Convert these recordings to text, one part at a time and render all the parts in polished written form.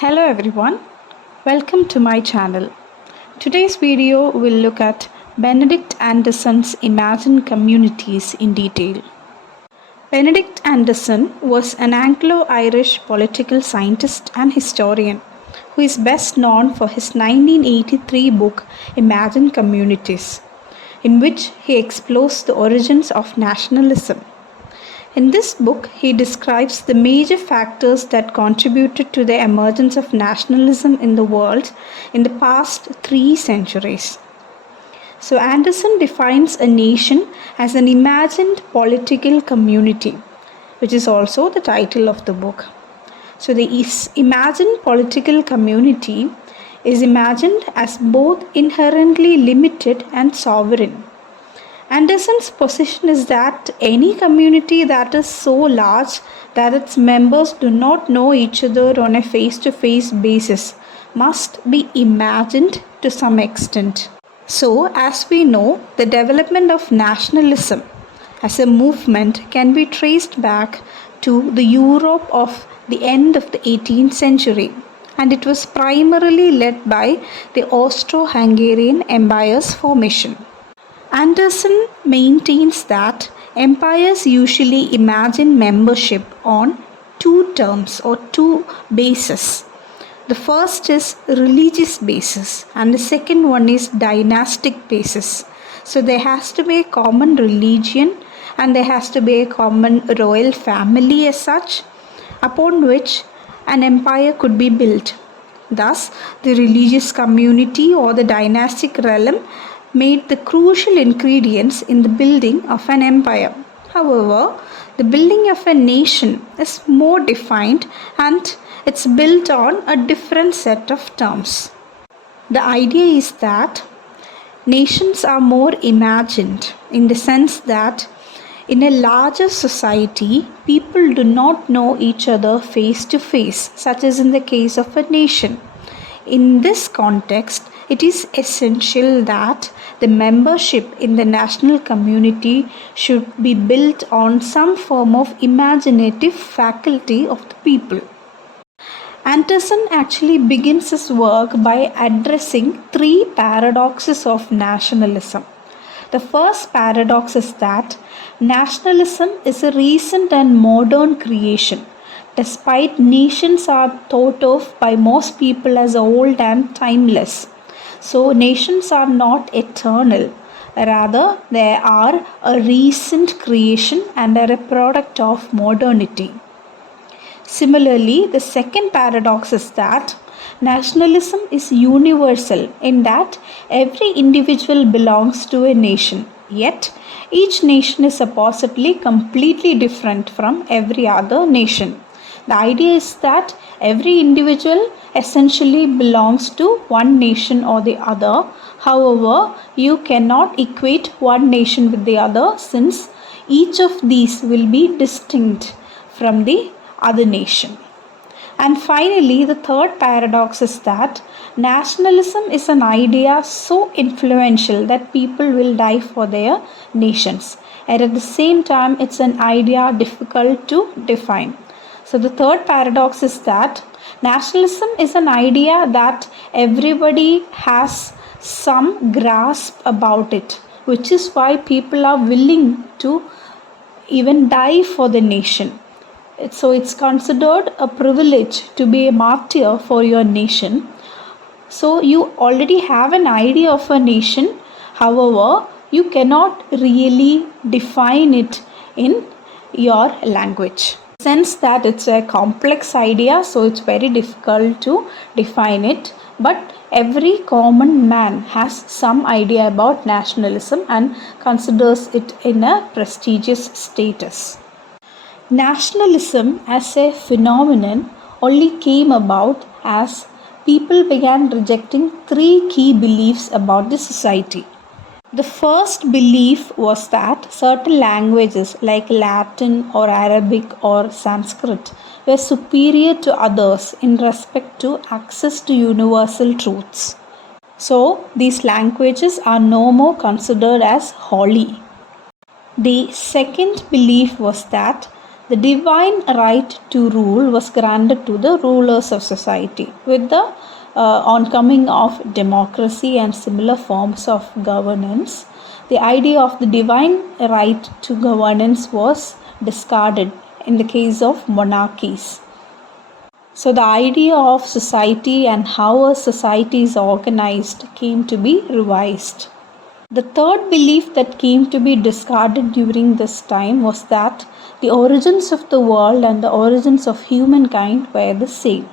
Hello everyone, welcome to my channel. Today's video will look at Benedict Anderson's Imagined Communities in detail. Benedict Anderson was an Anglo-Irish political scientist and historian who is best known for his 1983 book Imagined Communities, in which he explores the origins of nationalism. In this book, he describes the major factors that contributed to the emergence of nationalism in the world in the past 3 centuries. So, Anderson defines a nation as an imagined political community, which is also the title of the book. So, the imagined political community is imagined as both inherently limited and sovereign. Anderson's position is that any community that is so large that its members do not know each other on a face-to-face basis must be imagined to some extent. So, as we know, the development of nationalism as a movement can be traced back to the Europe of the end of the 18th century, and it was primarily led by the Austro-Hungarian Empire's formation. Anderson maintains that empires usually imagine membership on two terms or two bases. The first is religious basis and the second one is dynastic basis. So there has to be a common religion and there has to be a common royal family as such, upon which an empire could be built. Thus, the religious community or the dynastic realm made the crucial ingredients in the building of an empire. However, the building of a nation is more defined and it's built on a different set of terms. The idea is that nations are more imagined in the sense that in a larger society, people do not know each other face to face, such as in the case of a nation. In this context, it is essential that the membership in the national community should be built on some form of imaginative faculty of the people. Anderson actually begins his work by addressing three paradoxes of nationalism. The first paradox is that nationalism is a recent and modern creation, despite nations are thought of by most people as old and timeless. So nations are not eternal, rather they are a recent creation and are a product of modernity. Similarly, the second paradox is that nationalism is universal in that every individual belongs to a nation, yet each nation is supposedly completely different from every other nation. The idea is that every individual essentially belongs to one nation or the other. However, you cannot equate one nation with the other since each of these will be distinct from the other nation. And finally, the third paradox is that nationalism is an idea so influential that people will die for their nations. And at the same time, it's an idea difficult to define. So the third paradox is that nationalism is an idea that everybody has some grasp about it, which is why people are willing to even die for the nation. So it's considered a privilege to be a martyr for your nation. So you already have an idea of a nation, however, you cannot really define it in your language. Sense that it's a complex idea, so it's very difficult to define it, but every common man has some idea about nationalism and considers it in a prestigious status. Nationalism as a phenomenon only came about as people began rejecting three key beliefs about the society. The first belief was that certain languages like Latin or Arabic or Sanskrit were superior to others in respect to access to universal truths. So, these languages are no more considered as holy. The second belief was that the divine right to rule was granted to the rulers of society. With the oncoming of democracy and similar forms of governance, the idea of the divine right to governance was discarded in the case of monarchies. So, the idea of society and how a society is organized came to be revised. The third belief that came to be discarded during this time was that the origins of the world and the origins of humankind were the same.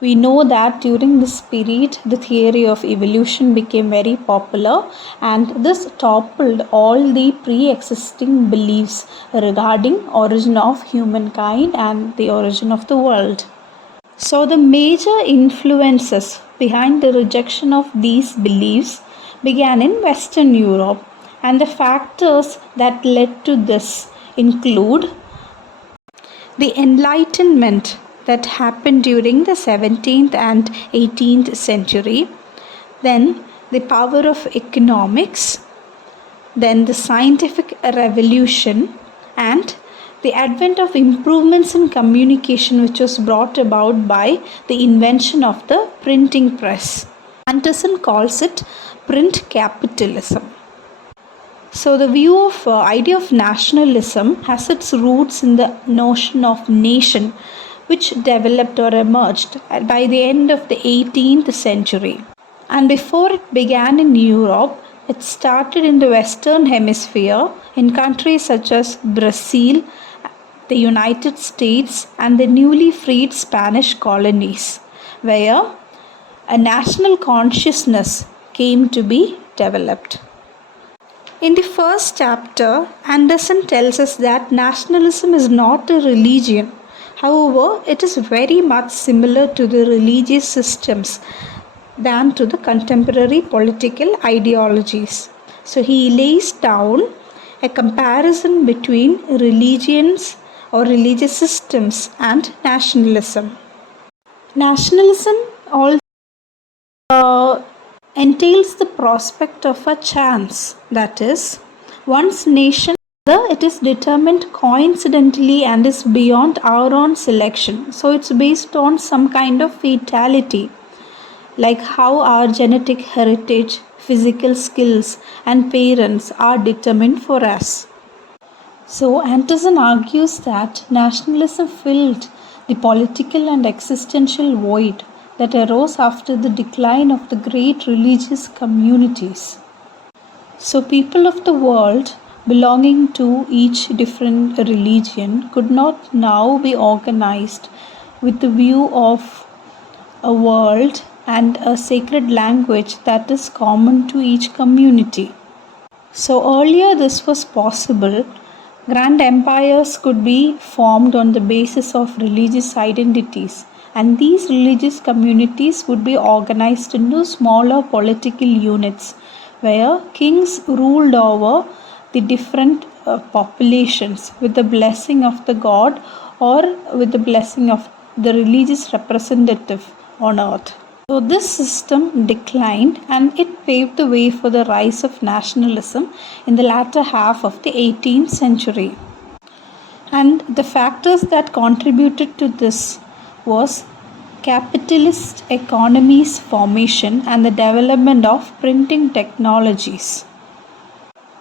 We know that during this period, the theory of evolution became very popular, and this toppled all the pre-existing beliefs regarding origin of humankind and the origin of the world. So, the major influences behind the rejection of these beliefs began in Western Europe, and the factors that led to this include the Enlightenment that happened during the 17th and 18th century, then the power of economics, then the scientific revolution, and the advent of improvements in communication, which was brought about by the invention of the printing press. Anderson calls it print capitalism. So the idea of nationalism has its roots in the notion of nation, which developed or emerged by the end of the 18th century. And before it began in Europe, it started in the Western Hemisphere in countries such as Brazil, the United States, and the newly freed Spanish colonies, where a national consciousness came to be developed. In the first chapter, Anderson tells us that nationalism is not a religion. However, it is very much similar to the religious systems than to the contemporary political ideologies. So he lays down a comparison between religions or religious systems and nationalism. Nationalism also entails the prospect of a chance, that is, one's nation, whether it is determined coincidentally and is beyond our own selection. So it's based on some kind of fatality, like how our genetic heritage, physical skills, and parents are determined for us. So Anderson argues that nationalism filled the political and existential void that arose after the decline of the great religious communities. So people of the world belonging to each different religion could not now be organized with the view of a world and a sacred language that is common to each community. So earlier this was possible. Grand empires could be formed on the basis of religious identities, and these religious communities would be organized into smaller political units where kings ruled over the different populations with the blessing of the god or with the blessing of the religious representative on earth. So this system declined, and it paved the way for the rise of nationalism in the latter half of the 18th century. And the factors that contributed to this was capitalist economy's formation and the development of printing technologies.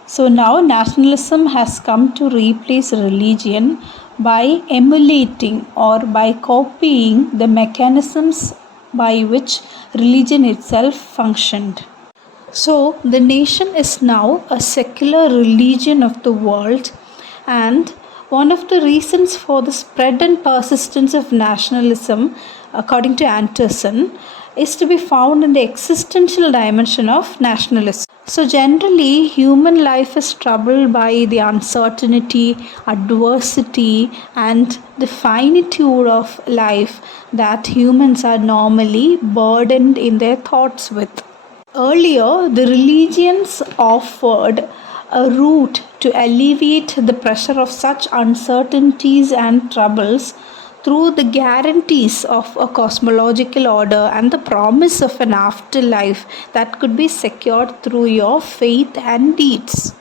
So now nationalism has come to replace religion by emulating or by copying the mechanisms by which religion itself functioned. So the nation is now a secular religion of the world, and one of the reasons for the spread and persistence of nationalism, according to Anderson, is to be found in the existential dimension of nationalism. So generally, human life is troubled by the uncertainty, adversity, and the finitude of life that humans are normally burdened in their thoughts with. Earlier, the religions offered a route to alleviate the pressure of such uncertainties and troubles through the guarantees of a cosmological order and the promise of an afterlife that could be secured through your faith and deeds.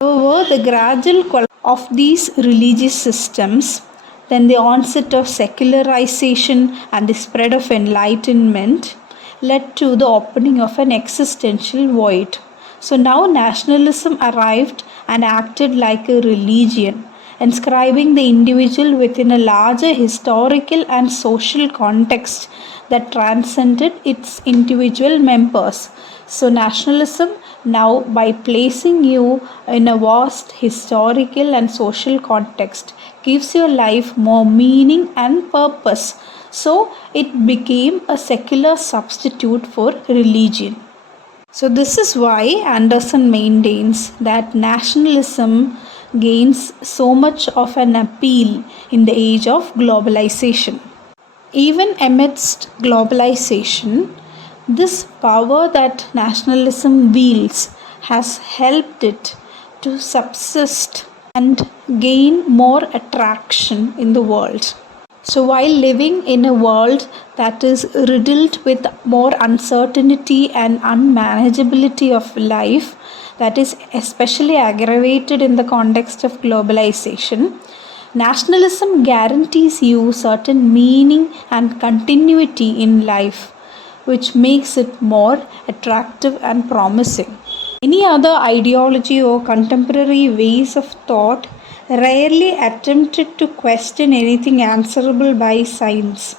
However, the gradual collapse of these religious systems Then the onset of secularization and the spread of enlightenment led to the opening of an existential void. So now nationalism arrived and acted like a religion, inscribing the individual within a larger historical and social context that transcended its individual members. So, nationalism now, by placing you in a vast historical and social context, gives your life more meaning and purpose. So, it became a secular substitute for religion. So, this is why Anderson maintains that nationalism gains so much of an appeal in the age of globalization. Even amidst globalization, this power that nationalism wields has helped it to subsist and gain more attraction in the world. So, while living in a world that is riddled with more uncertainty and unmanageability of life, that is especially aggravated in the context of globalization, nationalism guarantees you certain meaning and continuity in life, which makes it more attractive and promising. Any other ideology or contemporary ways of thought rarely attempted to question anything answerable by science.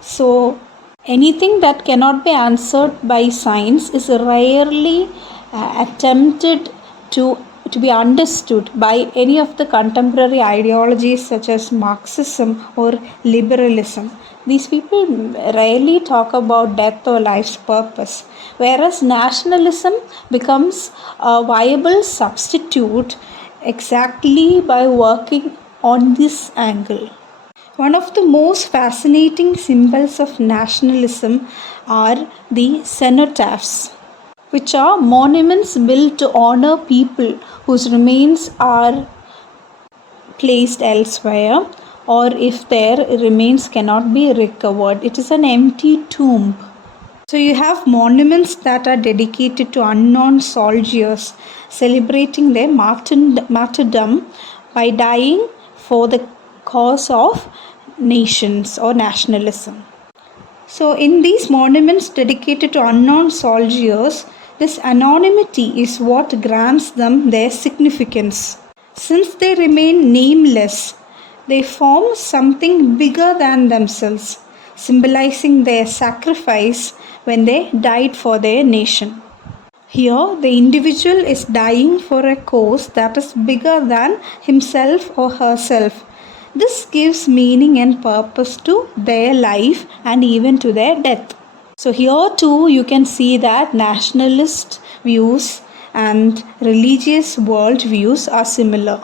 So, anything that cannot be answered by science is rarely attempted to be understood by any of the contemporary ideologies such as Marxism or liberalism. These people rarely talk about death or life's purpose, whereas nationalism becomes a viable substitute exactly by working on this angle. One of the most fascinating symbols of nationalism are the cenotaphs, which are monuments built to honor people whose remains are placed elsewhere, or if their remains cannot be recovered. It is an empty tomb. So you have monuments that are dedicated to unknown soldiers celebrating their martyrdom by dying for the cause of nations or nationalism. So in these monuments dedicated to unknown soldiers, this anonymity is what grants them their significance. Since they remain nameless, they form something bigger than themselves, symbolizing their sacrifice when they died for their nation. Here, the individual is dying for a cause that is bigger than himself or herself. This gives meaning and purpose to their life and even to their death. So, here too, you can see that nationalist views and religious world views are similar.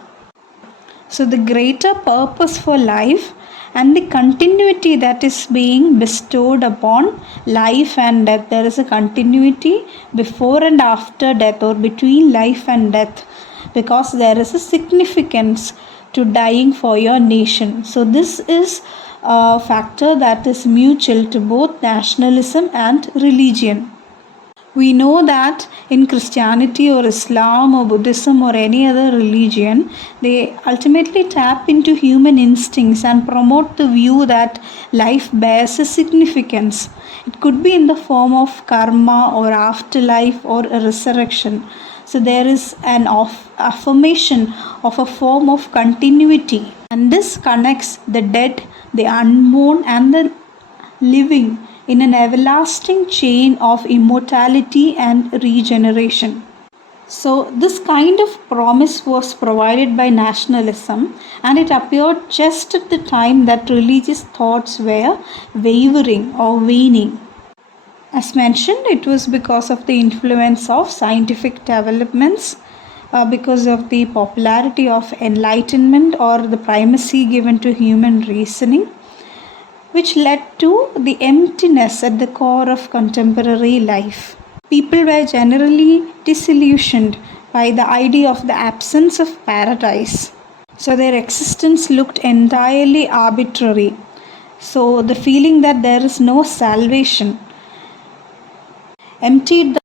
So, the greater purpose for life and the continuity that is being bestowed upon life and death. There is a continuity before and after death, or between life and death, because there is a significance to dying for your nation. So, this is a factor that is mutual to both nationalism and religion. We know that in Christianity or Islam or Buddhism or any other religion, they ultimately tap into human instincts and promote the view that life bears a significance. It could be in the form of karma or afterlife or a resurrection. So there is an affirmation of a form of continuity, and this connects the dead, the unborn, and the living in an everlasting chain of immortality and regeneration. So, this kind of promise was provided by nationalism, and it appeared just at the time that religious thoughts were wavering or waning. As mentioned, it was because of the influence of scientific developments, because of the popularity of enlightenment or the primacy given to human reasoning, which led to the emptiness at the core of contemporary life. People were generally disillusioned by the idea of the absence of paradise. So their existence looked entirely arbitrary. So the feeling that there is no salvation emptied